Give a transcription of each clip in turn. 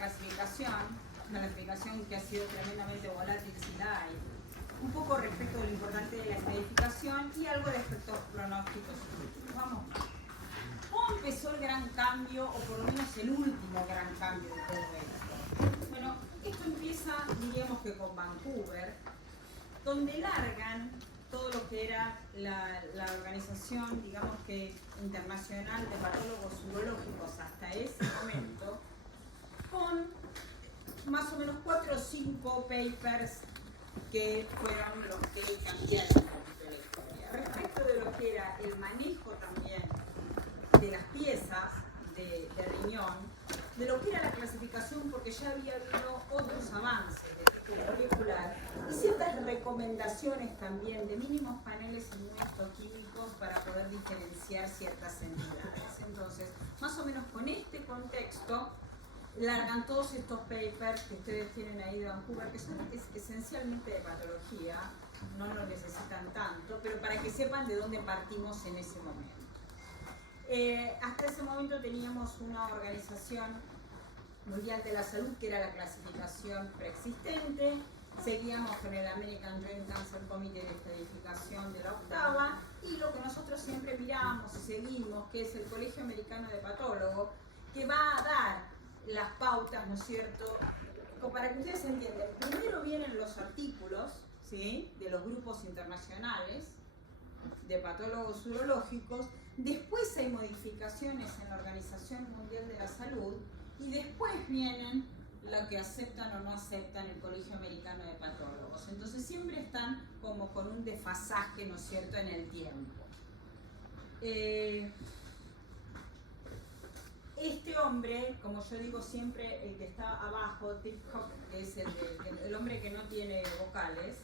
clasificación que ha sido tremendamente volátil si la hay, un poco respecto de lo importante de la estadificación y algo respecto a los pronósticos. Vamos. ¿Cómo empezó el gran cambio, o por lo menos el último gran cambio de todo esto? Bueno, esto empieza, diríamos que con Vancouver, donde largan todo lo que era la organización, digamos que internacional de patólogos urológicos hasta ese momento, con más o menos 4 o 5 papers que fueron los que cambiaron un poquito la historia. Respecto de lo que era el manejo también de las piezas de riñón, de lo que era la clasificación, porque ya había habido otros avances de tipo molecular y ciertas recomendaciones también de mínimos paneles inmunohistoquímicos para poder diferenciar ciertas entidades. Entonces, más o menos con este contexto, largan todos estos papers que ustedes tienen ahí de Vancouver, que son esencialmente de patología, no lo necesitan tanto, pero para que sepan de dónde partimos en ese momento. Hasta ese momento teníamos una organización mundial de la salud que era la clasificación preexistente, seguíamos con el American Joint Cancer Committee de estadificación de la octava, y lo que nosotros siempre miramos y seguimos, que es el Colegio Americano de Patólogos, que va a dar las pautas, ¿no es cierto? Para que ustedes entiendan, primero vienen los artículos, ¿sí?, de los grupos internacionales de patólogos urológicos, después hay modificaciones en la Organización Mundial de la Salud y después vienen lo que aceptan o no aceptan el Colegio Americano de Patólogos. Entonces siempre están como con un desfasaje, ¿no es cierto?, en el tiempo. Este hombre, como yo digo siempre, el que está abajo, Tim Cook, que es el hombre que no tiene vocales,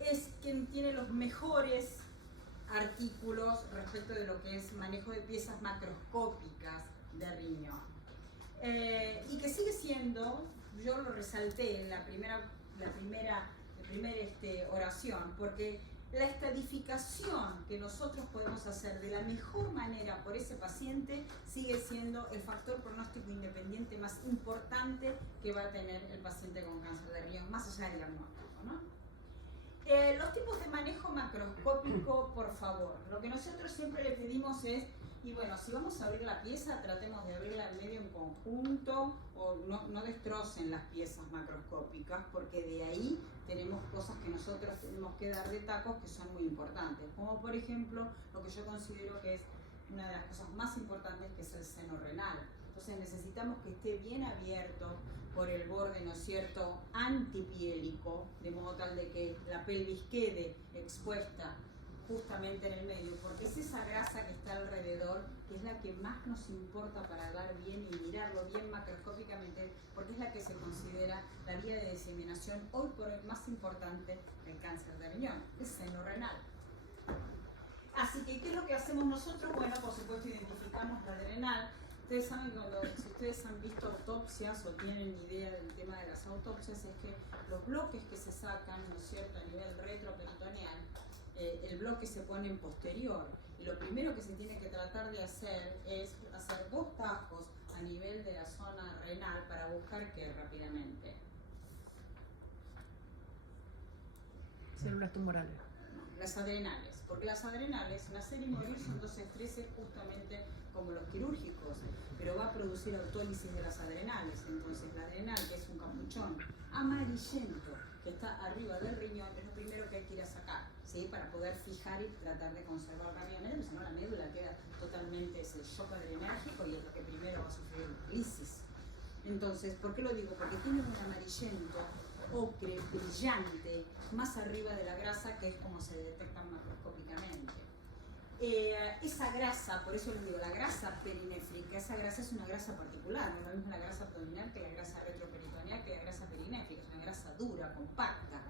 es quien tiene los mejores artículos respecto de lo que es manejo de piezas macroscópicas de riñón. Y que sigue siendo, yo lo resalté en la primera oración, porque la estadificación que nosotros podemos hacer de la mejor manera por ese paciente sigue siendo el factor pronóstico independiente más importante que va a tener el paciente con cáncer de riñón, más allá del diagnóstico, ¿no? Los tipos de manejo macroscópico, por favor. Lo que nosotros siempre le pedimos es, y bueno, si vamos a abrir la pieza, tratemos de abrirla en medio en conjunto, o no destrocen las piezas macroscópicas, porque de ahí tenemos cosas que nosotros tenemos que dar de tacos que son muy importantes, como por ejemplo, lo que yo considero que es una de las cosas más importantes, que es el seno renal. Entonces necesitamos que esté bien abierto por el borde, ¿no es cierto?, antipiélico, de modo tal de que la pelvis quede expuesta justamente en el medio, porque es esa grasa que está alrededor que es la que más nos importa para dar bien y mirarlo bien macroscópicamente, porque es la que se considera la vía de diseminación hoy por hoy más importante del cáncer de riñón, el seno renal. Así que, ¿qué es lo que hacemos nosotros? Bueno, por supuesto, identificamos la adrenal. Ustedes saben que si ustedes han visto autopsias o tienen idea del tema de las autopsias, es que los bloques que se sacan, ¿no es cierto?, a nivel retroperitoneal, el bloque se pone en posterior, y lo primero que se tiene que tratar de hacer es hacer 2 tajos a nivel de la zona renal para buscar que rápidamente células tumorales. Las adrenales, porque las adrenales, nacer y morir son 2 estreses justamente como los quirúrgicos, pero va a producir autólisis de las adrenales. Entonces la adrenal, que es un capuchón amarillento que está arriba del riñón, es lo primero que hay que ir a sacar, ¿sí?, para poder fijar y tratar de conservar rápidamente, porque si no la médula queda totalmente, es el shock adrenérgico y es lo que primero va a sufrir crisis. Entonces, ¿por qué lo digo? Porque tiene un amarillento ocre, brillante, más arriba de la grasa, que es como se detecta macroscópicamente. Esa grasa, por eso les digo, la grasa perinéfrica, esa grasa es una grasa particular, no es lo mismo la grasa abdominal que la grasa retroperitoneal que la grasa perinéfrica, es una grasa dura, compacta,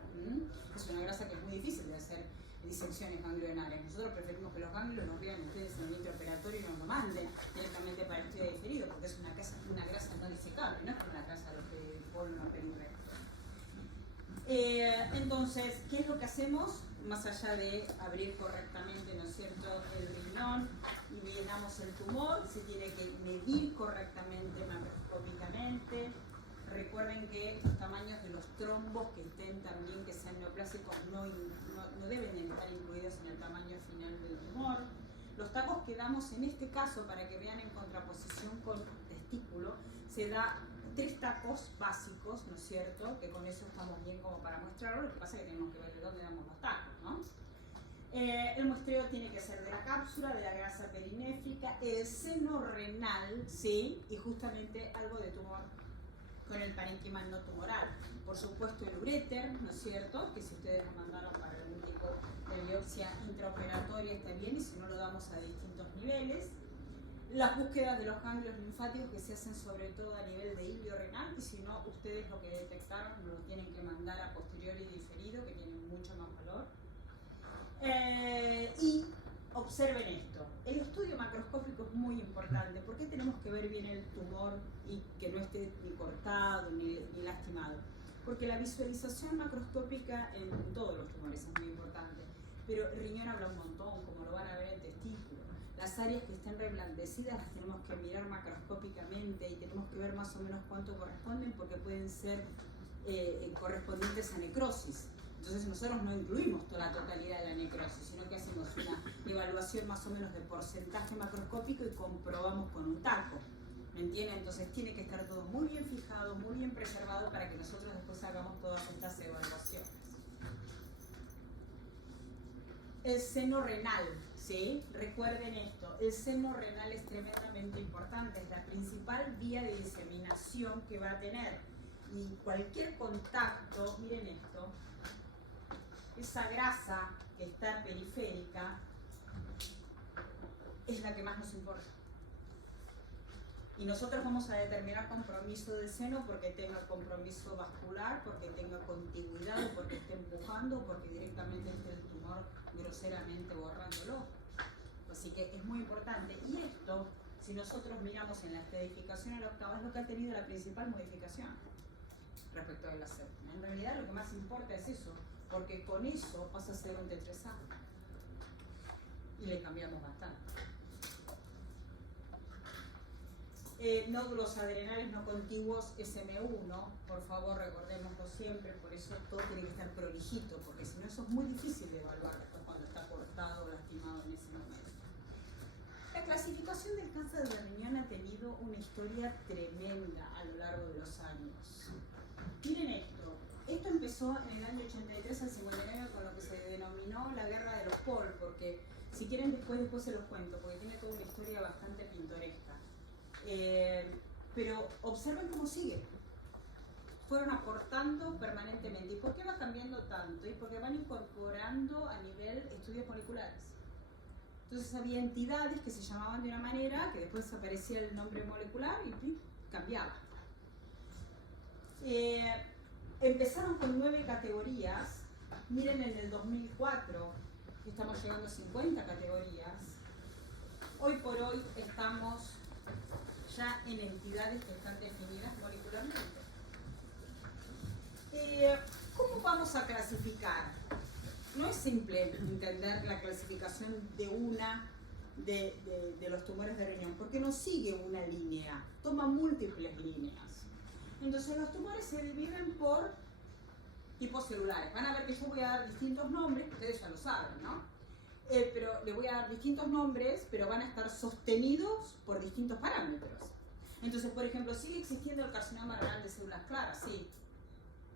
es una grasa que es muy difícil de hacer disecciones ganglionarias. Nosotros preferimos que los ganglios nos vean ustedes en el intraoperatorio y nos lo manden directamente para el estudio diferido, porque es una grasa no disecable, no es como la grasa de los que ponen los perirectos. Entonces, ¿qué es lo que hacemos? Más allá de abrir correctamente, ¿no es cierto?, el riñón y miramos el tumor, se tiene que medir correctamente macroscópicamente, recuerden que los tamaños de los trombos que estén también, que sean neoplásicos, no deben estar incluidos en el tamaño final del tumor. Los tacos que damos en este caso, para que vean en contraposición con testículo, se da 3 tacos básicos, ¿no es cierto? Que con eso estamos bien como para mostrarlo, lo que pasa es que tenemos que ver de dónde damos los tacos, ¿no? El muestreo tiene que ser de la cápsula, de la grasa perinéfrica, el seno renal, ¿sí? Y justamente algo de tumor con el parénquima no tumoral. Por supuesto el uréter, ¿no es cierto? Que si ustedes lo mandaron para algún tipo de biopsia intraoperatoria está bien, y si no lo damos a distintos niveles. Las búsquedas de los ganglios linfáticos que se hacen sobre todo a nivel de ilio renal, y si no, ustedes lo que detectaron lo tienen que mandar a posteriori diferido, que tiene mucho más valor. Y observen esto, el estudio macroscópico es muy importante. ¿Por qué tenemos que ver bien el tumor y que no esté ni cortado ni lastimado? Porque la visualización macroscópica en todos los tumores es muy importante, pero el riñón habla un montón, como lo van a ver en testículo. Las áreas que estén reblandecidas las tenemos que mirar macroscópicamente y tenemos que ver más o menos cuánto corresponden, porque pueden ser correspondientes a necrosis. Entonces nosotros no incluimos toda la totalidad de la necrosis, sino que hacemos una evaluación más o menos de porcentaje macroscópico y comprobamos con un taco. ¿Me entienden? Entonces tiene que estar todo muy bien fijado, muy bien preservado, para que nosotros después hagamos todas estas evaluaciones. El seno renal, ¿sí? Recuerden esto, el seno renal es tremendamente importante, es la principal vía de diseminación que va a tener. Y cualquier contacto, miren esto, esa grasa que está periférica es la que más nos importa. Y nosotros vamos a determinar compromiso del seno porque tenga compromiso vascular, porque tenga contigüidad, o porque esté empujando, o porque directamente esté el tumor groseramente borrándolo. Así que es muy importante. Y esto, si nosotros miramos en la estratificación a la octava, es lo que ha tenido la principal modificación respecto de la séptima. En realidad lo que más importa es eso, porque con eso pasa a ser un T3A. Y le cambiamos bastante. Nódulos adrenales no contiguos SM1, por favor recordémoslo siempre, por eso todo tiene que estar prolijito, porque si no eso es muy difícil de evaluar después cuando está cortado o lastimado en ese momento. La clasificación del cáncer de riñón ha tenido una historia tremenda a lo largo de los años. Miren esto empezó en el año 83 al 59 con lo que se denominó la guerra de los Pol, porque si quieren después se los cuento, porque tiene toda una historia bastante pintoresca. Pero observen cómo sigue. Fueron aportando permanentemente. ¿Y por qué va cambiando tanto? Y porque van incorporando a nivel estudios moleculares. Entonces había entidades que se llamaban de una manera, que después aparecía el nombre molecular y cambiaba. Empezaron con 9 categorías. Miren, en el 2004 estamos llegando a 50 categorías. Hoy por hoy estamos ya en entidades que están definidas molecularmente. ¿Cómo vamos a clasificar? No es simple entender la clasificación de los tumores de riñón, porque no sigue una línea, toma múltiples líneas. Entonces los tumores se dividen por tipos celulares. Van a ver que yo voy a dar distintos nombres, ustedes ya lo saben, ¿no? Pero le voy a dar distintos nombres, pero van a estar sostenidos por distintos parámetros. Entonces, por ejemplo, sigue existiendo el carcinoma renal de células claras, sí.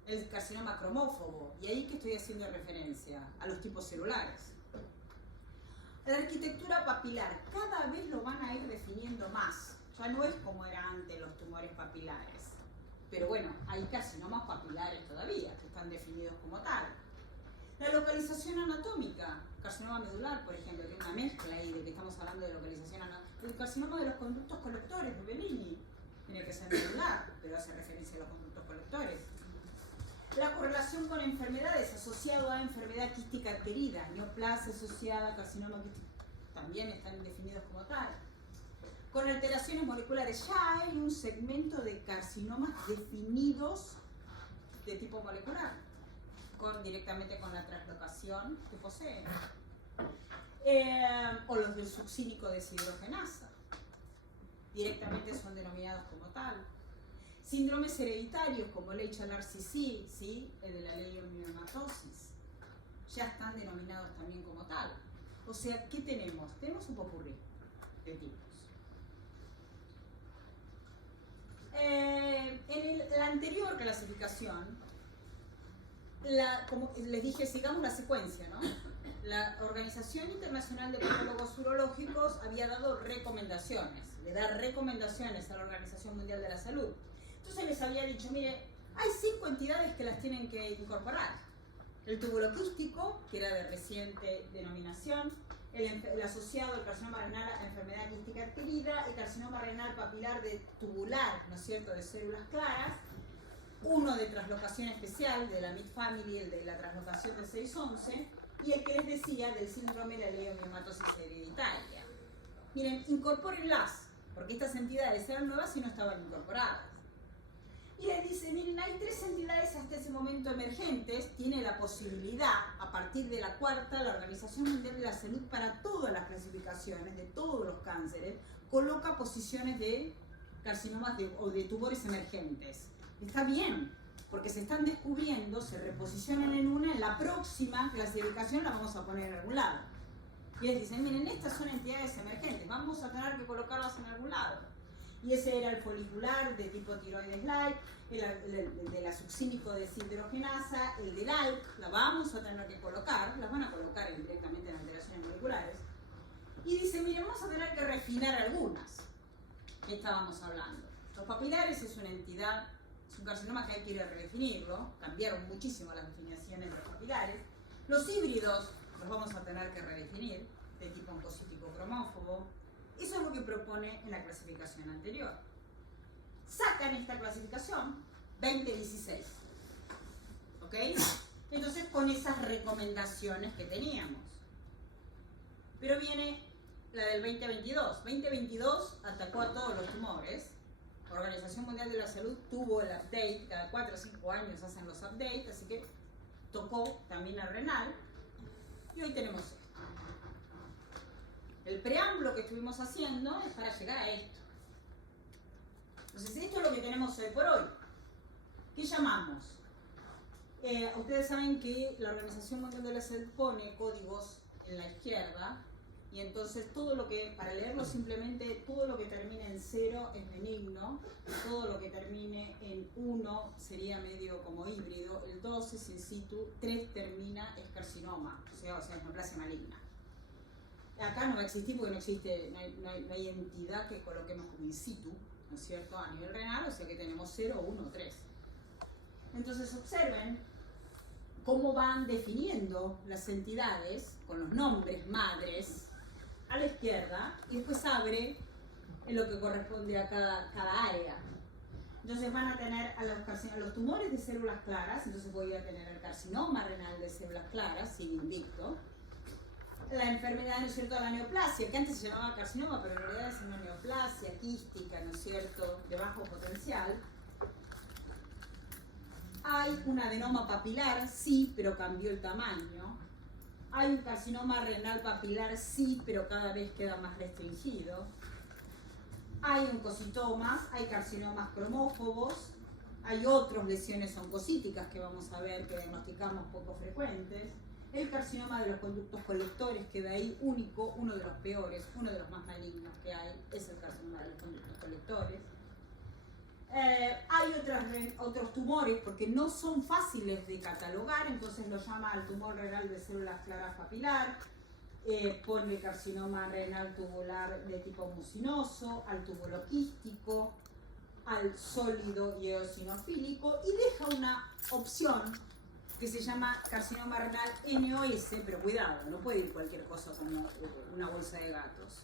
El carcinoma cromófobo, y ahí que estoy haciendo referencia a los tipos celulares. La arquitectura papilar, cada vez lo van a ir definiendo más. Ya no es como era antes los tumores papilares. Pero bueno, hay carcinomas papilares todavía, que están definidos como tal. La localización anatómica, carcinoma medular, por ejemplo, que es una mezcla ahí de que estamos hablando de localización anatómica. El carcinoma de los conductos colectores de Bellini tiene que ser medular, pero hace referencia a los conductos colectores. La correlación con enfermedades asociado a enfermedad quística adquirida, neoplasia asociada a carcinoma quístico, también están definidos como tal. Con alteraciones moleculares, ya hay un segmento de carcinomas definidos de tipo molecular, directamente con la translocación que poseen. O los del succínico deshidrogenasa, directamente son denominados como tal. Síndromes hereditarios como el HLA-RCC, ¿sí? El de la leiomyomatosis, ya están denominados también como tal. O sea, ¿qué tenemos? Tenemos un popurrí de tipos. En la anterior clasificación, como les dije, sigamos la secuencia, ¿no? La Organización Internacional de Patólogos Urológicos había dado recomendaciones, le da recomendaciones a la Organización Mundial de la Salud. Entonces les había dicho, mire, hay 5 entidades que las tienen que incorporar. El túbulo quístico, que era de reciente denominación, el asociado al carcinoma renal a enfermedad quística adquirida, el carcinoma renal papilar de tubular, ¿no es cierto?, de células claras, uno de traslocación especial, de la Mid-Family, el de la traslocación de 611, y el que les decía del síndrome de la leiomyomatosis hereditaria. Miren, incorpórenlas, porque estas entidades eran nuevas y no estaban incorporadas. Y les dice, miren, hay 3 entidades hasta ese momento emergentes, tiene la posibilidad, a partir de la 4ª, la Organización Mundial de la Salud, para todas las clasificaciones de todos los cánceres, coloca posiciones de carcinomas o de tumores emergentes. Está bien, porque se están descubriendo, se reposicionan en una, en la próxima clasificación la vamos a poner en algún lado. Y les dicen, miren, estas son entidades emergentes, vamos a tener que colocarlas en algún lado. Y ese era el folicular de tipo tiroides-like, el de la succínico deshidrogenasa, el del ALK, la vamos a tener que colocar, las van a colocar directamente en alteraciones moleculares. Y dice, miren, vamos a tener que refinar algunas, que estábamos hablando. Los papilares es una entidad, es un carcinoma que hay que ir a redefinirlo, cambiaron muchísimo las definiciones de los papilares. Los híbridos los vamos a tener que redefinir, de tipo oncocítico cromófobo. Eso es lo que propone en la clasificación anterior. Sacan esta clasificación 2016. ¿Ok? Entonces, con esas recomendaciones que teníamos. Pero viene la del 2022. 2022 atacó a todos los tumores. La Organización Mundial de la Salud tuvo el update, cada 4 o 5 años hacen los updates, así que tocó también al renal. Y hoy tenemos esto. El preámbulo que estuvimos haciendo es para llegar a esto. Entonces, esto es lo que tenemos hoy por hoy. ¿Qué llamamos? Ustedes saben que la Organización Mundial de la Salud pone códigos en la izquierda, y entonces todo lo que, para leerlo simplemente, todo lo que termine en 0 es benigno, todo lo que termine en 1 sería medio como híbrido, el 2 es in situ, 3 termina es carcinoma, o sea es neoplasia maligna. Acá no va a existir porque no hay entidad que coloquemos como in situ, ¿no es cierto?, a nivel renal, o sea que tenemos 0, 1, 3. Entonces observen cómo van definiendo las entidades con los nombres madres a la izquierda y después abre en lo que corresponde a cada área. Entonces van a tener a los tumores de células claras, entonces voy a tener el carcinoma renal de células claras, sigue invicto. La enfermedad, ¿no es cierto?, la neoplasia, que antes se llamaba carcinoma, pero en realidad es una neoplasia quística, ¿no es cierto?, de bajo potencial. Hay un adenoma papilar, sí, pero cambió el tamaño. Hay un carcinoma renal papilar, sí, pero cada vez queda más restringido. Hay oncocitomas, hay carcinomas cromófobos, hay otras lesiones oncocíticas que vamos a ver que diagnosticamos poco frecuentes. El carcinoma de los conductos colectores queda ahí único, uno de los peores, uno de los más malignos que hay, es el carcinoma de los conductos colectores. Hay otros tumores, porque no son fáciles de catalogar, entonces lo llama al tumor renal de células claras papilar, pone el carcinoma renal tubular de tipo mucinoso, al túbulo quístico, al sólido y eosinofílico, y deja una opción que se llama carcinoma renal NOS, pero cuidado, no puede ir cualquier cosa como una bolsa de gatos.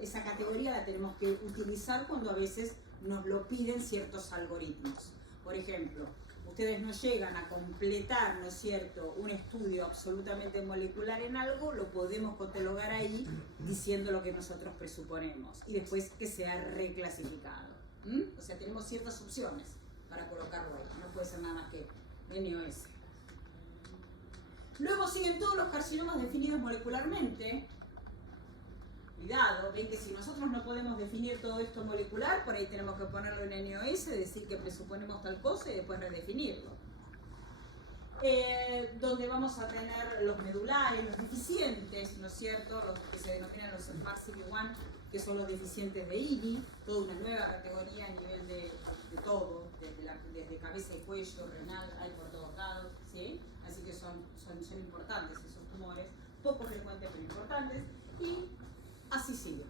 Esa categoría la tenemos que utilizar cuando a veces nos lo piden ciertos algoritmos. Por ejemplo, ustedes no llegan a completar, ¿no es cierto?, un estudio absolutamente molecular en algo, lo podemos catalogar ahí diciendo lo que nosotros presuponemos y después que sea reclasificado. O sea, tenemos ciertas opciones para colocarlo ahí, no puede ser nada más que NOS. Luego siguen todos los carcinomas definidos molecularmente. cuidado, ven que si nosotros no podemos definir todo esto molecular, por ahí tenemos que ponerlo en NOS, decir que presuponemos tal cosa y después redefinirlo. Donde vamos a tener los medulares, los deficientes, ¿no es cierto? Los que se denominan los SMART-CV1, que son los deficientes de INI, toda una nueva categoría a nivel de todo, desde cabeza y cuello, renal, hay por todos lados, ¿sí? Así que son importantes esos tumores, poco frecuentes pero importantes, y así sigue.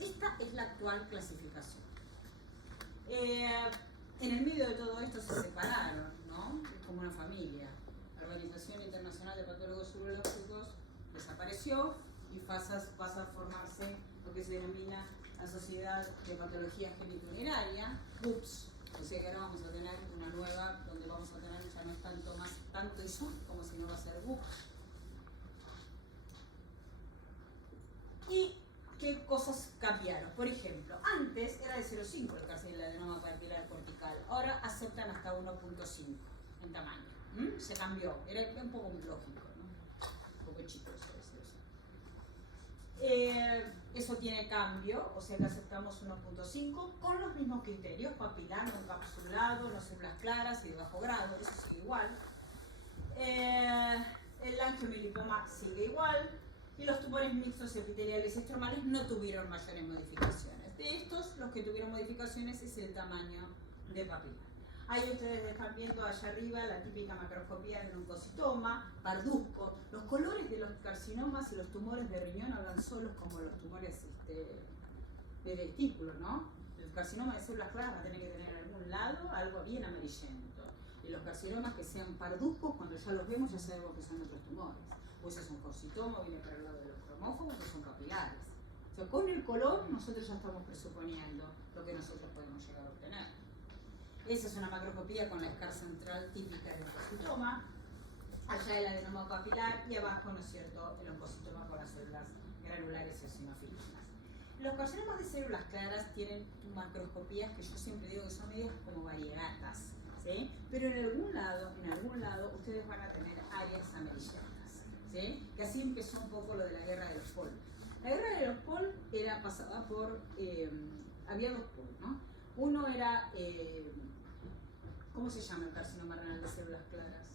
Esta es la actual clasificación. En el medio de todo esto se separaron, ¿no? Como una familia. La Organización Internacional de Patólogos Urológicos desapareció y pasa a formarse lo que se denomina la Sociedad de Patología Genitourinaria, UPS. O sea que ahora vamos a tener una nueva, donde vamos a tener ya no es tanto ISUP como si no va a ser UPS. ¿Y qué cosas cambiaron? Por ejemplo, antes era de 0,5 el carcinoadenoma papilar cortical, ahora aceptan hasta 1,5 en tamaño. Se cambió, era un poco lógico, ¿no? Un poco chico eso de 0,5. Eso tiene cambio, o sea que aceptamos 1,5 con los mismos criterios: papilar, no encapsulado, no células claras y de bajo grado, eso sigue igual. El angiomelipoma sigue igual. Y los tumores mixtos epiteliales y estromales no tuvieron mayores modificaciones. De estos, los que tuvieron modificaciones es el tamaño de papila. Ahí ustedes están viendo allá arriba la típica macroscopía del oncocitoma, parduzco. Los colores de los carcinomas y los tumores de riñón hablan solos como los tumores de testículo, ¿no? El carcinoma de células claras va a tener que tener en algún lado algo bien amarillento. Y los carcinomas que sean parduzcos, cuando ya los vemos ya sabemos que son otros tumores. Pues es un oncocitoma, viene para el lado de los cromófobos, que son capilares. O sea, con el color nosotros ya estamos presuponiendo lo que nosotros podemos llegar a obtener. Esa es una macroscopía con la escar central típica del oncocitoma. Allá el adenoma capilar y abajo, ¿no es cierto?, el oncocitoma con las células granulares eosinofílicas. Los carcinomas de células claras tienen macroscopías que yo siempre digo que son medias como variegatas, ¿sí? Pero en algún lado ustedes van a tener áreas amarillentas. ¿Sí? Que así empezó un poco lo de la guerra de los polos. La guerra de los polos era pasada por... había dos polos, ¿no? Uno era... ¿cómo se llama el carcinoma renal de células claras?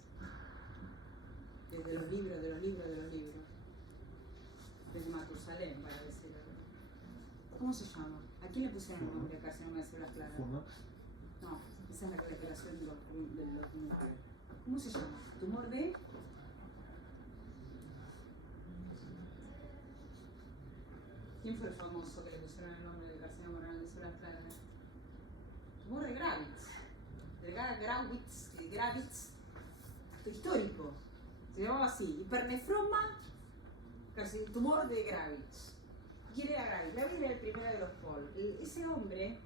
Desde los libros. Desde Matusalén, para decirlo. ¿Cómo se llama? ¿A quién le pusieron el nombre de carcinoma de células claras? No, esa es la declaración del núcleo. ¿Cómo se llama? ¿Tumor de...? ¿Quién fue el famoso que le pusieron el nombre de carcinoma renal de células claras? Tumor de Gravitz, histórico, se llamaba así, hipernefroma, tumor de Gravitz. ¿Quién era Gravitz? Gravitz era el primero de los polos. Ese hombre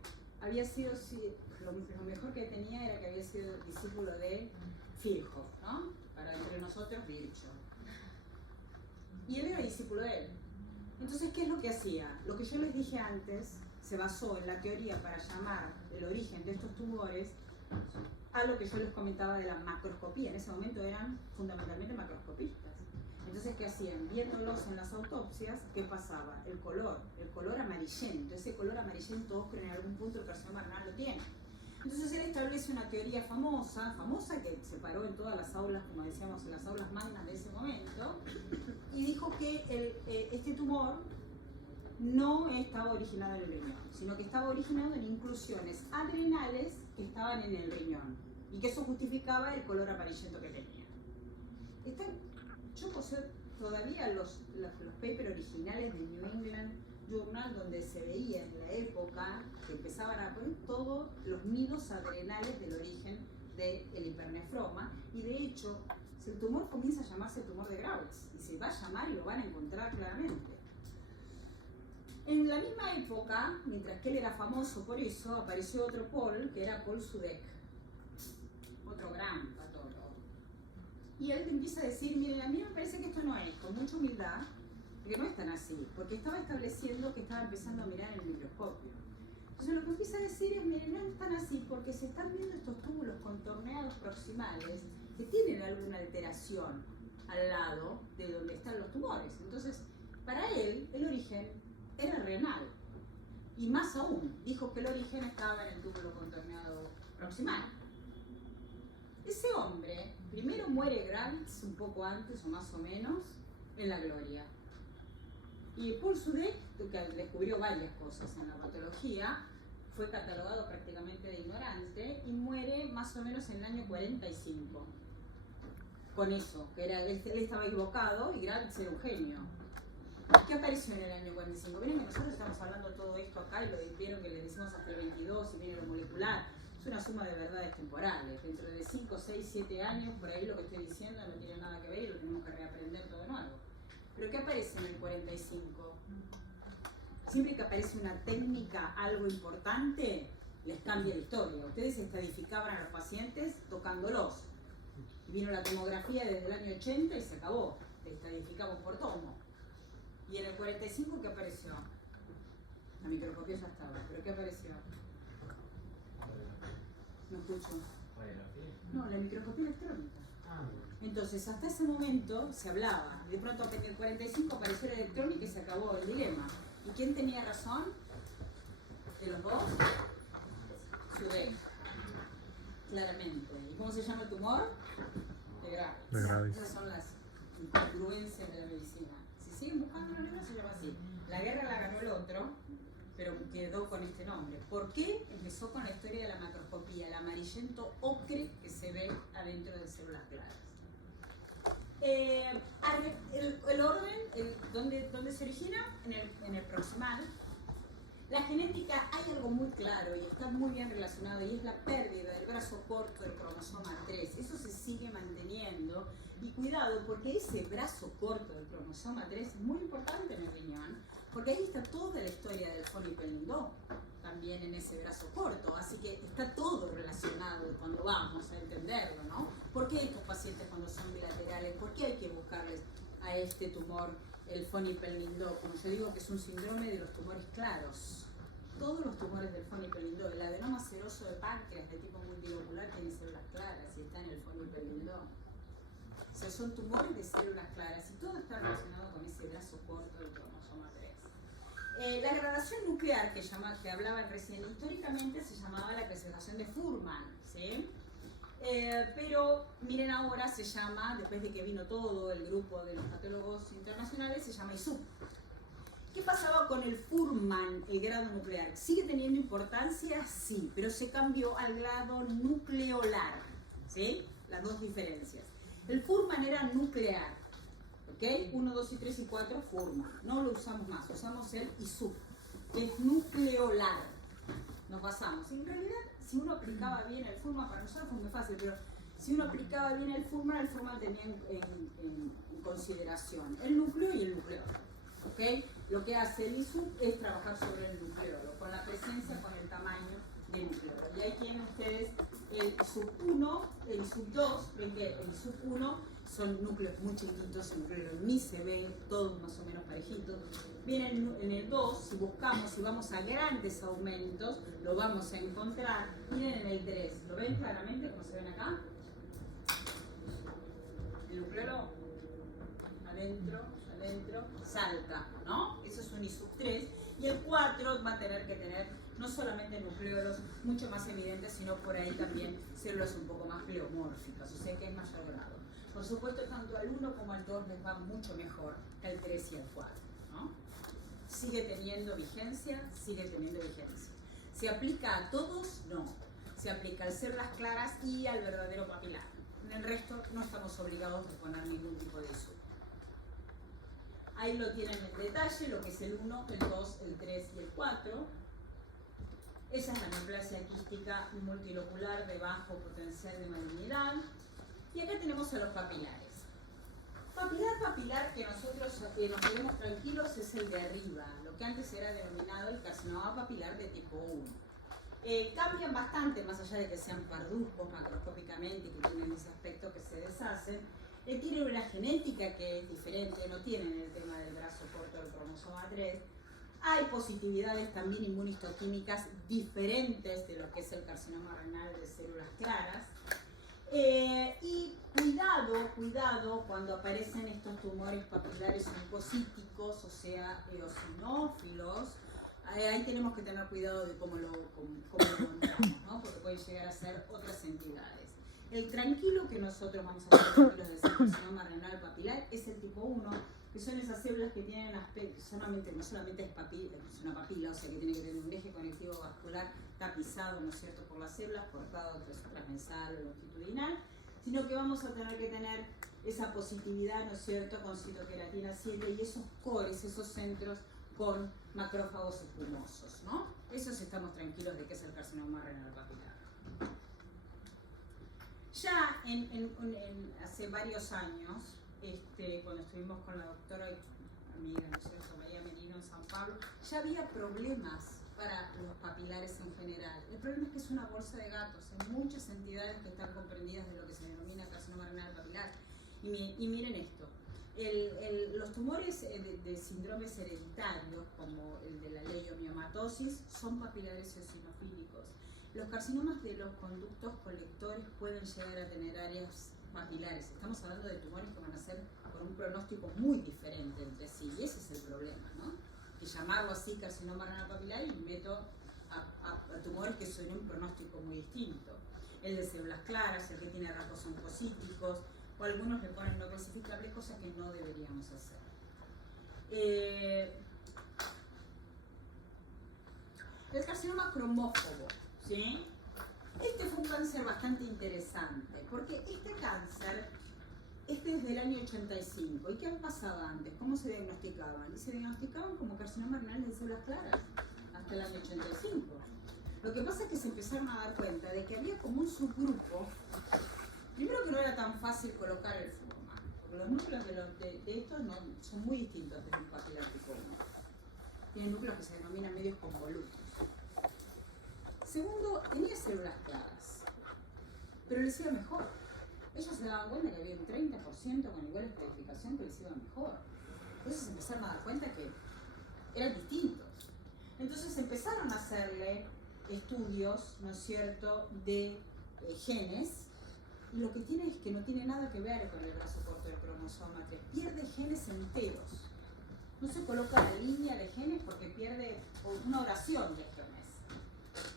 había sido, lo mejor que tenía era que había sido discípulo de Virchow, ¿no? Para entre nosotros, Virchow. Y él era discípulo de él. Entonces, ¿qué es lo que hacía? Lo que yo les dije antes se basó en la teoría para llamar el origen de estos tumores a lo que yo les comentaba de la macroscopía. En ese momento eran fundamentalmente macroscopistas. Entonces, ¿qué hacían? Viéndolos en las autopsias, ¿qué pasaba? El color amarillento. Ese color amarillento oscuro en algún punto el carcinoma renal lo tiene. Entonces él establece una teoría famosa que se paró en todas las aulas, como decíamos, en las aulas magnas de ese momento, y dijo que este tumor no estaba originado en el riñón, sino que estaba originado en inclusiones adrenales que estaban en el riñón, y que eso justificaba el color amarillento que tenía. Yo poseo todavía los papers originales de New England Journal, donde se veía en la época que empezaban a poner todos los nidos adrenales del origen del hipernefroma, y de hecho el tumor comienza a llamarse tumor de Gravitz y se va a llamar y lo van a encontrar claramente. En la misma época, mientras que él era famoso por eso, apareció otro Paul, que era Paul Sudek, otro gran patólogo, y él empieza a decir: miren, a mí me parece que esto no es, con mucha humildad, porque no es tan así, porque estaba estableciendo que estaba empezando a mirar en el microscopio. Entonces lo que empieza a decir es: miren, no es tan así, porque se están viendo estos túbulos contorneados proximales que tienen alguna alteración al lado de donde están los tumores. Entonces Para él, el origen era renal. Y más aún, dijo que el origen estaba en el túbulo contorneado proximal. Ese hombre primero muere Gravitz un poco antes o más o menos en la gloria. Y Paul Sudeck, que descubrió varias cosas en la patología, fue catalogado prácticamente de ignorante y muere más o menos en el año 45. Con eso, que era, él estaba equivocado y Gravitz era un genio. ¿Qué apareció en el año 45? Miren que nosotros estamos hablando de todo esto acá y lo vieron que le decimos hasta el 22 y viene lo molecular. Es una suma de verdades temporales. Dentro de 5, 6, 7 años, por ahí lo que estoy diciendo no tiene nada que ver y lo tenemos que reaprender todo de nuevo. ¿Pero qué aparece en el 45? Siempre que aparece una técnica, algo importante, les cambia la historia. Ustedes estadificaban a los pacientes tocándolos. Vino la tomografía desde el año 80 y se acabó. Le estadificamos por tomo. Y en el 45, ¿qué apareció? La microscopía ya estaba, pero ¿qué apareció? No escucho. No, la microscopía electrónica. Entonces, hasta ese momento se hablaba. De pronto, en el 45 apareció la electrónica y se acabó el dilema. ¿Y quién tenía razón? ¿De los dos? Sudeck. Claramente. ¿Y cómo se llama el tumor? De Gravitz. Esas son las incongruencias de la medicina. Si siguen buscando los libros, se llama así. La guerra la ganó el otro, pero quedó con este nombre. ¿Por qué? Empezó con la historia de la macroscopía, el amarillento ocre que se ve adentro de células claras. El orden, ¿dónde se origina? En el proximal. La genética, hay algo muy claro y está muy bien relacionado, y es la pérdida del brazo corto del cromosoma 3. Eso se sigue manteniendo. Y cuidado, porque ese brazo corto del cromosoma 3 es muy importante en el riñón, porque ahí está toda la historia del Fonny-Pellindot, también en ese brazo corto. Así que está todo relacionado cuando vamos a entenderlo, ¿no? ¿Por qué estos pacientes cuando son bilaterales? ¿Por qué hay que buscarles a este tumor el Fonny-Pellindot? Como yo digo que es un síndrome de los tumores claros. Todos los tumores del Fonny-Pellindot, el adenoma seroso de páncreas de tipo multilocular tiene células claras y está en el Fonny-Pellindot. O sea, son tumores de células claras y todo está relacionado con ese brazo corto del cromosoma 3. La gradación nuclear que hablaban recién, históricamente se llamaba la clasificación de Fuhrman, ¿sí? Pero miren ahora se llama, después de que vino todo el grupo de los patólogos internacionales, se llama ISUP. ¿Qué pasaba con el Fuhrman, el grado nuclear? ¿Sigue teniendo importancia? Sí, pero se cambió al grado nucleolar, ¿sí? Las dos diferencias. El Fuhrman era nuclear, ¿ok? 1, 2 y 3 y 4, Fuhrman. No lo usamos más, usamos el ISUP, que es nucleolar. Nos basamos. En realidad, si uno aplicaba bien el Fuhrman, para nosotros fue muy fácil, pero si uno aplicaba bien el Fuhrman tenía en consideración el núcleo y el nucleolo, ¿ok? Lo que hace el ISUP es trabajar sobre el nucleolo, con la presencia, con el tamaño del nucleolo. Y ahí tienen ustedes el sub-1, el sub-2, ven que el sub-1 son núcleos muy chiquitos, el núcleo ni se ve, todos más o menos parejitos. Bien, en el 2, si buscamos, si vamos a grandes aumentos, lo vamos a encontrar. Miren en el 3, ¿lo ven claramente como se ven acá? El nucleolo adentro, salta, ¿no? Eso es un ISUP3. Y el 4 va a tener que tener no solamente nucleolos mucho más evidentes, sino por ahí también células un poco más pleomórficas, o sea que es mayor grado. Por supuesto, tanto al 1 como al 2 les va mucho mejor que al 3 y al 4, ¿no? Sigue teniendo vigencia. ¿Se aplica a todos? No. Se aplica a células claras y al verdadero papilar. En el resto no estamos obligados a poner ningún tipo de ISUP. Ahí lo tienen en detalle, lo que es el 1, el 2, el 3 y el 4. Esa es la neoplasia quística multilocular de bajo potencial de malignidad. Y acá tenemos a los papilares. Papilar que nosotros nos quedemos tranquilos es el de arriba, lo que antes era denominado el carcinoma papilar de tipo 1. Cambian bastante, más allá de que sean parduzcos macroscópicamente y que tienen ese aspecto que se deshacen. Tienen una genética que es diferente, no tienen el tema del brazo corto del cromosoma 3. Hay positividades también inmunistoquímicas diferentes de lo que es el carcinoma renal de células claras. Y cuidado cuando aparecen estos tumores papilares oncocíticos, o sea, eosinófilos. Ahí tenemos que tener cuidado de cómo lo nombramos, ¿no? Porque pueden llegar a ser otras entidades. El tranquilo que nosotros vamos a hacer tranquilos del carcinoma renal papilar es el tipo 1, que son esas células que tienen aspecto, no solamente es una papila, o sea que tiene que tener un eje conectivo vascular tapizado, ¿no es cierto?, por las células, cortado transversal o longitudinal, sino que vamos a tener que tener esa positividad, ¿no es cierto?, con citoqueratina 7 y esos cores, esos centros con macrófagos espumosos, ¿no? Esos estamos tranquilos de que es el carcinoma renal papilar. Ya hace varios años, cuando estuvimos con la doctora amiga, ¿no es cierto?, María Merino en San Pablo, ya había problemas para los papilares en general. El problema es que es una bolsa de gatos, hay muchas entidades que están comprendidas de lo que se denomina carcinoma renal papilar. Y miren esto, los tumores de síndromes hereditarios, como el de la leiomiomatosis, son papilares eosinofílicos. Los carcinomas de los conductos colectores pueden llegar a tener áreas papilares. Estamos hablando de tumores que van a ser con un pronóstico muy diferente entre sí, y ese es el problema, ¿no? Que llamarlo así carcinoma renal papilar y meto a tumores que son un pronóstico muy distinto. El de células claras, el que tiene rasgos oncocíticos, o algunos le ponen no clasificable, cosa que no deberíamos hacer. El carcinoma cromófobo, ¿sí? Este fue un cáncer bastante interesante, porque este cáncer es desde el año 85. ¿Y qué ha pasado antes? ¿Cómo se diagnosticaban? Y se diagnosticaban como carcinoma renal de células claras hasta el año 85. Lo que pasa es que se empezaron a dar cuenta de que había como un subgrupo. Primero que no era tan fácil colocar el forma, porque los núcleos de estos no, son muy distintos del papilar tipo 1. Tienen núcleos que se denominan medios convolutos. Segundo, tenía células claras, pero les iba mejor. Ellos se daban cuenta que había un 30% con niveles de codificación que les iba mejor. Entonces empezaron a dar cuenta que eran distintos. Entonces empezaron a hacerle estudios, ¿no es cierto?, de genes. Y lo que tiene es que no tiene nada que ver con el brazo corto del cromosoma 3. Pierde genes enteros. No se coloca la línea de genes porque pierde una oración de genes.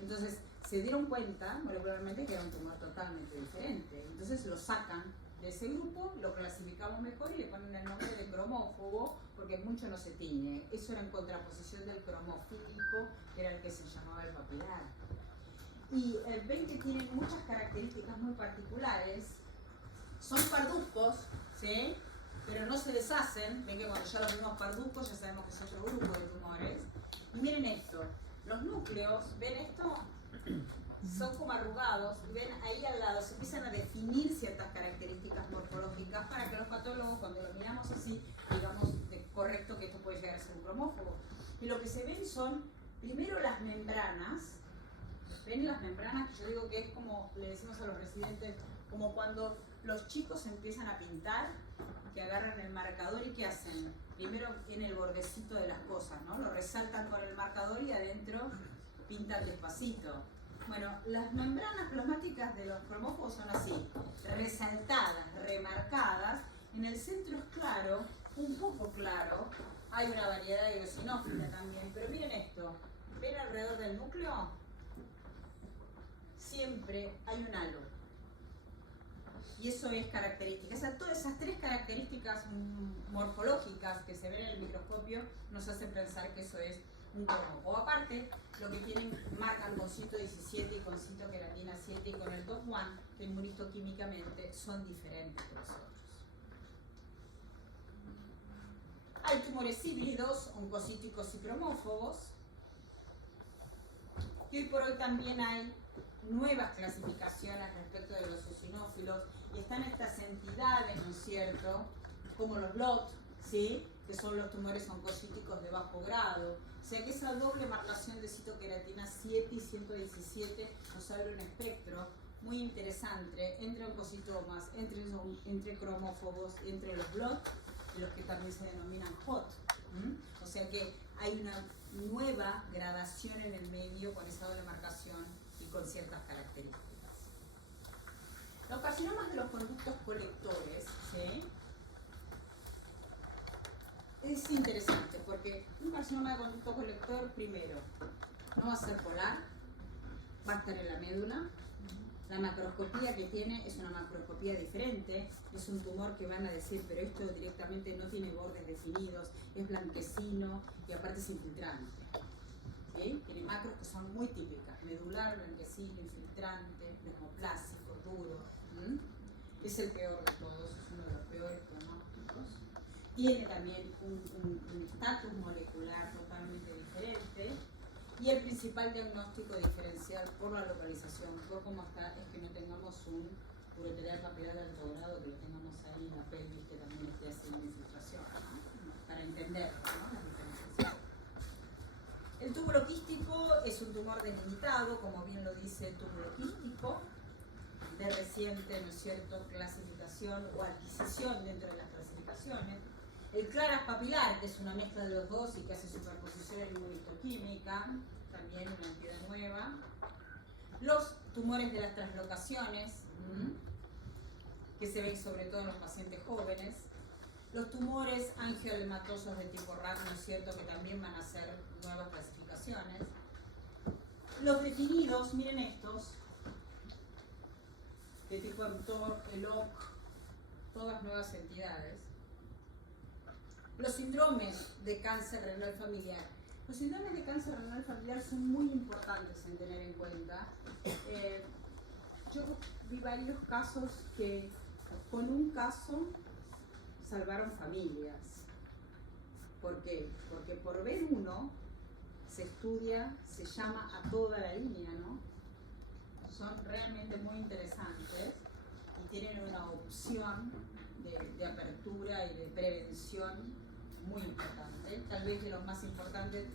Entonces se dieron cuenta molecularmente que era un tumor totalmente diferente. Entonces lo sacan de ese grupo, lo clasificamos mejor y le ponen el nombre de cromófobo porque mucho no se tiñe. Eso era en contraposición del cromofílico, que era el que se llamaba el papilar. Y ven que tienen muchas características muy particulares. Son parduzcos, ¿sí?, pero no se deshacen. Ven que cuando ya los vimos parduzcos ya sabemos que es otro grupo de tumores. Y miren esto, los núcleos, ¿ven esto? Son como arrugados, y ven ahí al lado, se empiezan a definir ciertas características morfológicas para que los patólogos, cuando lo miramos así, digamos correcto que esto puede llegar a ser un cromófobo. Y lo que se ven son, primero las membranas. ¿Ven las membranas? Que yo digo que es como, le decimos a los residentes, como cuando los chicos empiezan a pintar, que agarran el marcador y ¿qué hacen? Primero tiene el bordecito de las cosas, ¿no? Lo resaltan con el marcador y adentro pintan despacito. Bueno, las membranas plasmáticas de los cromófobos son así, resaltadas, remarcadas. En el centro es claro, un poco claro. Hay una variedad de eosinófila también, pero miren esto. ¿Ven alrededor del núcleo? Siempre hay un halo. Y eso es característica. O sea, todas esas tres características morfológicas que se ven en el microscopio nos hacen pensar que eso es un cromófobo. Aparte, lo que tienen, marcan con cito 17 y con citoqueratina 7 y con el DOP1, que inmunistoquímicamente son diferentes de los otros. Hay tumores híbridos, oncocíticos y cromófobos. Y hoy por hoy también hay nuevas clasificaciones respecto de los eosinófilos, y están estas entidades, ¿no es cierto?, como los LOT, ¿sí?, que son los tumores oncocíticos de bajo grado. O sea que esa doble marcación de citoqueratina 7 y 117 nos abre un espectro muy interesante entre oncocitomas, entre cromófobos, entre los LOT y los que también se denominan HOT. O sea que hay una nueva gradación en el medio con esa doble marcación y con ciertas características. Los carcinomas de los conductos colectores, ¿sí? Es interesante porque un carcinoma de conducto colector, primero, no va a ser polar, va a estar en la médula. La macroscopía que tiene es una macroscopía diferente, es un tumor que van a decir, pero esto directamente no tiene bordes definidos, es blanquecino y aparte es infiltrante. ¿Sí? Tiene macros que son muy típicas, medular, blanquecino, infiltrante, plasmoplásico, duro. Es el peor de todos, es uno de los peores pronósticos. Tiene también un estatus molecular totalmente diferente. Y el principal diagnóstico diferencial por la localización, por cómo está, es que no tengamos un ureterial papilar de alto grado, que lo tengamos ahí en la pelvis, que también esté haciendo infiltración, ¿no? Para entender, ¿no?, las diferenciaciones. El túbulo quístico es un tumor delimitado, como bien lo dice el túbulo quístico, de reciente, ¿no es cierto?, clasificación o adquisición dentro de las clasificaciones. El claras papilar, que es una mezcla de los dos y que hace superposición inmunistoquímica, también una entidad nueva. Los tumores de las translocaciones, que se ven sobre todo en los pacientes jóvenes. Los tumores angioedematosos de tipo RAD, ¿no es cierto?, que también van a ser nuevas clasificaciones. Los definidos, miren estos, de tipo mTOR, ELOC, todas nuevas entidades. Los síndromes de cáncer renal familiar. Los síndromes de cáncer renal familiar son muy importantes en tener en cuenta. Yo vi varios casos que con un caso salvaron familias. ¿Por qué? Porque por ver uno se estudia, se llama a toda la línea, ¿no? Son realmente muy interesantes y tienen una opción de apertura y de prevención muy importante. Tal vez de los más importantes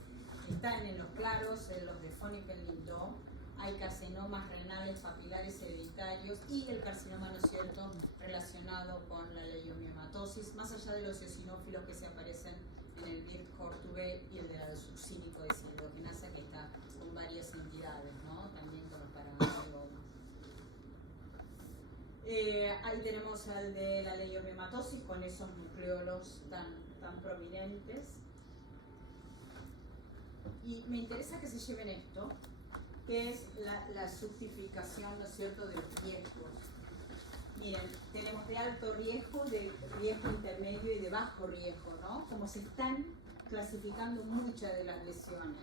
están en los claros, en los de Phonipel-Lindau. Hay carcinomas renales papilares hereditarios y el carcinoma, ¿no es cierto?, relacionado con la leiomiomatosis, más allá de los eosinófilos que se aparecen en el Birt-Kortube y el de la succínico de silogenasa, que está con varias entidades, ¿no?, también con los paragangliomas. Ahí tenemos al de la leiomiomatosis con esos nucleolos tan prominentes. Y me interesa que se lleven esto, que es la subtipificación, ¿no es cierto?, de los riesgos. Miren, tenemos de alto riesgo, de riesgo intermedio y de bajo riesgo, ¿no? Como se están clasificando muchas de las lesiones.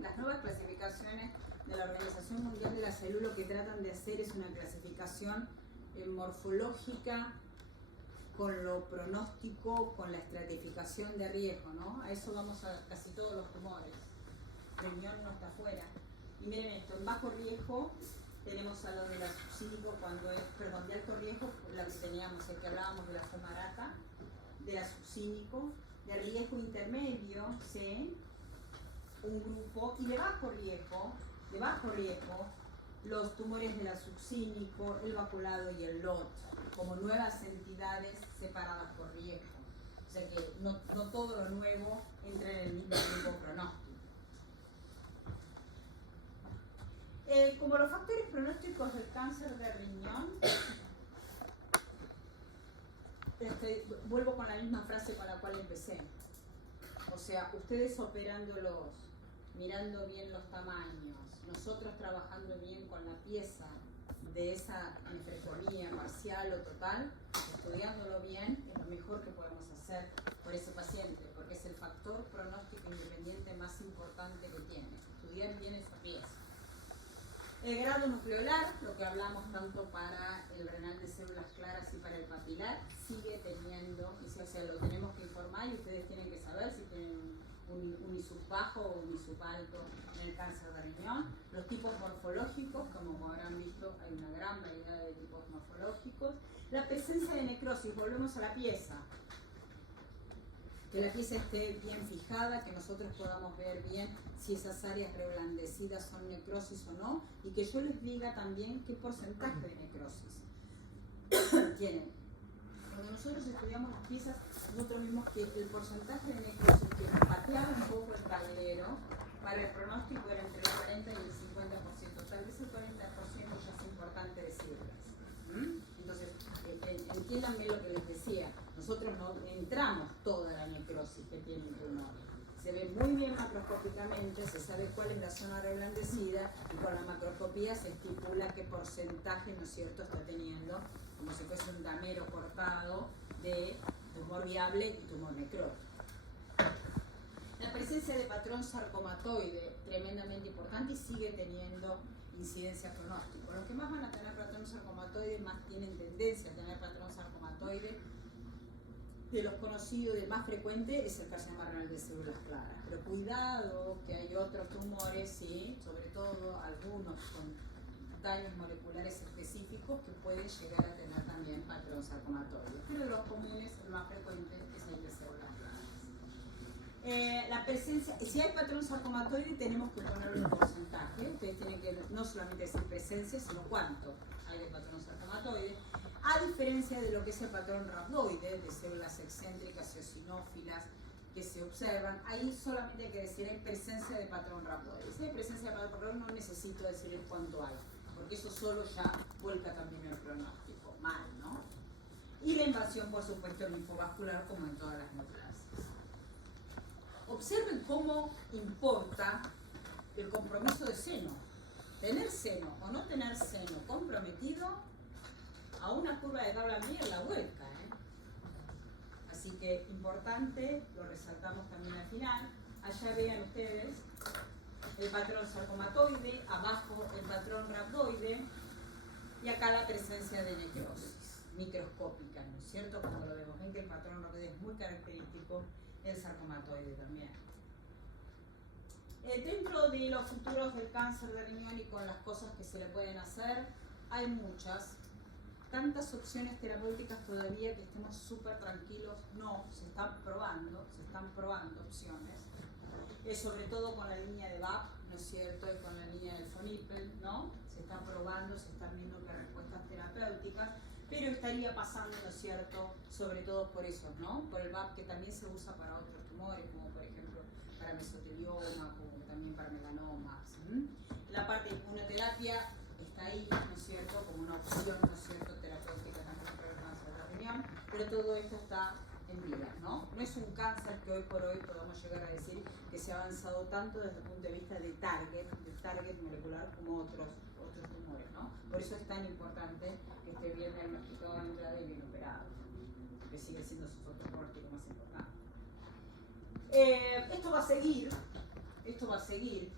Las nuevas clasificaciones de la Organización Mundial de la Salud lo que tratan de hacer es una clasificación morfológica con lo pronóstico, con la estratificación de riesgo, ¿no? A eso vamos a casi todos los tumores. Riñón no está afuera. Y miren esto, en bajo riesgo tenemos a lo de la succínico, cuando es, perdón, de alto riesgo, la que teníamos, el que hablábamos de la fumarata, de la succínico, de riesgo intermedio, ¿sí?, un grupo, y de bajo riesgo, los tumores de la succínico, el vaculado y el LOT, como nuevas entidades separadas por riesgo. O sea que no todo lo nuevo entra en el mismo grupo pronóstico. Como los factores pronósticos del cáncer de riñón, vuelvo con la misma frase con la cual empecé. O sea, ustedes operándolos, mirando bien los tamaños, nosotros trabajando bien con la pieza de esa nefrectomía parcial o total, estudiándolo bien, es lo mejor que podemos hacer por ese paciente, porque es el factor pronóstico independiente más importante que tiene, estudiar bien esa pieza. El grado nucleolar, lo que hablamos tanto para el renal de células claras y para el papilar, sigue teniendo, o sea, lo tenemos que informar y ustedes tienen que saber si tienen un ISUP bajo o un ISUP alto en el cáncer de riñón. Los tipos morfológicos, como habrán visto, hay una gran variedad de tipos morfológicos. La presencia de necrosis, volvemos a la pieza. Que la pieza esté bien fijada, que nosotros podamos ver bien si esas áreas reblandecidas son necrosis o no, y que yo les diga también qué porcentaje de necrosis tienen. Cuando nosotros estudiamos las piezas, nosotros vimos que el porcentaje de necrosis que pateaba un poco el tablero, para el pronóstico era entre el 40 y el 50%, tal vez el 40% ya es importante decirles. acuérdenme lo que les decía, nosotros no entramos toda la necrosis que tiene el tumor. Se ve muy bien macroscópicamente, se sabe cuál es la zona reblandecida y con la macroscopía se estipula qué porcentaje, ¿no es cierto?, está teniendo, como si fuese un damero cortado de tumor viable y tumor necrótico. La presencia de patrón sarcomatoide, tremendamente importante y sigue teniendo incidencia pronóstico. Los que más van a tener patrón sarcomatoide, más tienen tendencia a tener patrón sarcomatoide. De los conocidos, el más frecuente es el carcinoma renal de células claras. Pero cuidado que hay otros tumores, ¿sí?, sobre todo algunos con daños moleculares específicos que pueden llegar a tener también patrón sarcomatoide. Pero de los comunes, el más frecuente es el de células claras. La presencia, si hay patrón sarcomatoide tenemos que ponerle un porcentaje. Ustedes tienen que no solamente decir presencia, sino cuánto hay de patrón sarcomatoide. A diferencia de lo que es el patrón rhabdoide, de células excéntricas y eosinófilas que se observan, ahí solamente hay que decir hay presencia de patrón rhabdoide. Si hay presencia de patrón rhabdoide no necesito decirles cuánto hay, porque eso solo ya vuelca también el pronóstico, mal, ¿no? Y la invasión, por supuesto, linfovascular, como en todas las neoplasias. Observen cómo importa el compromiso de seno. Tener seno o no tener seno comprometido a una curva de tabla media en la vuelta, Así que importante, lo resaltamos también al final. Allá vean ustedes el patrón sarcomatoide, abajo el patrón rhabdoide y acá la presencia de necrosis microscópica, ¿no es cierto? Como lo vemos, ven que el patrón rhabdoide es muy característico, el sarcomatoide también. Dentro de los futuros del cáncer de riñón y con las cosas que se le pueden hacer, hay muchas. Tantas opciones terapéuticas todavía que estemos súper tranquilos, no, se están probando opciones, sobre todo con la línea de VAP, ¿no es cierto?, y con la línea del FONIPEL, ¿no? Se están probando, se están viendo que respuestas terapéuticas, pero estaría pasando, ¿no es cierto?, sobre todo por eso, ¿no?, por el VAP que también se usa para otros tumores, como por ejemplo para mesotelioma, como también para melanomas. La parte de inmunoterapia está ahí, ¿no es cierto?, como una opción, ¿no es cierto?, terapéutica también para el cáncer de riñón, pero todo esto está en vías, ¿no? No es un cáncer que hoy por hoy podamos llegar a decir que se ha avanzado tanto desde el punto de vista de target molecular como otros tumores, ¿no? Por eso es tan importante que esté bien diagnosticado de entrada y bien operado, que sigue siendo su factor pronóstico más importante. Esto va a seguir.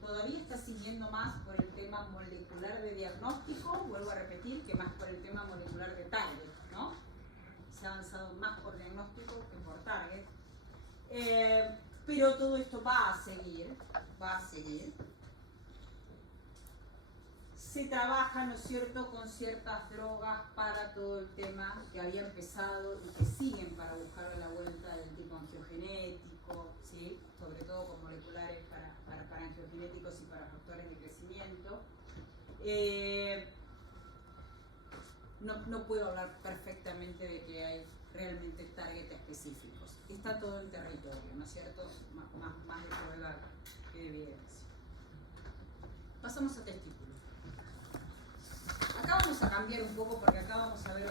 Todavía está siguiendo más por el tema molecular de diagnóstico, vuelvo a repetir, que más por el tema molecular de target, ¿no? Se ha avanzado más por diagnóstico que por target. Pero todo esto va a seguir. Se trabaja, ¿no es cierto?, con ciertas drogas para todo el tema que había empezado y que siguen para buscar a la vuelta del tipo angiogenético, ¿sí?, sobre todo con moleculares para angiogenéticos y para factores de crecimiento. No puedo hablar perfectamente de que hay realmente target específicos. Está todo en territorio, ¿no es cierto?, más de prueba que de evidencia. Pasamos a testículos. Acá vamos a cambiar un poco porque acá vamos a ver